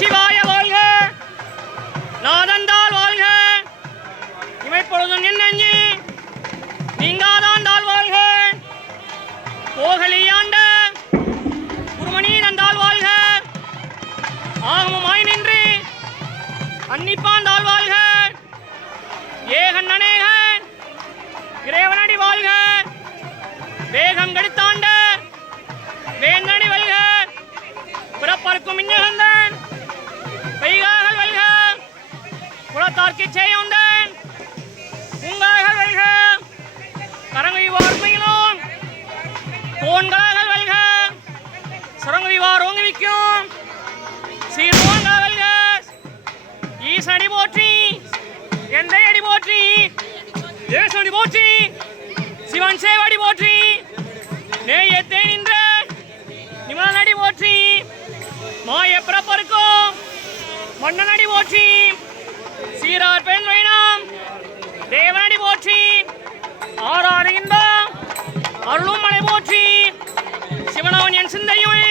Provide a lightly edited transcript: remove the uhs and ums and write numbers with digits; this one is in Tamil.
நமச்சிவாய வாழ்க, நாதந்தாள் வாழ்க, இமைப்பொழுதும் என் நெஞ்சு நீங்காதாண்டாள் வாழ்க, போகலியாண்ட குருமணி நந்தாள் வாழ்க, ஆகமுமாய் நின்று அன்னிப்பாண்டாள் வாழ்க, ஏகன் அநேகன் இறைவனடி வாழ்க, வேகம் கெடுத்தாண்ட வேந்தனடி வல்க, பிறப்பருக்கும் இஞ்சகந்தன் பெய்காகள் வல்க, புறத்தார்க்கிச் செய்யுந்தன் பூங்காகள் வல்க, கரங்குவிவார்மையிலும் தோன்காகள் வல்க, சுரங்குவிவார் ஓங்குவிக்கும் சீர்மோங்கா வல்க, ஈசனடி போற்றி எந்தை அடி போற்றி, தேசனடி போற்றி, சிவன் சேவடி போற்றி, நேயத்தே நின்ற நிமலனடி போற்றி, மாய பிறப்பருக்கும் மன்னனடி போற்றி, சீரார் பெண் வைணம் தேவனடி போற்றி, ஆறாறு இன்பம் அருளும் மலை போற்றி, சிவனவன் என் சிந்தையுமே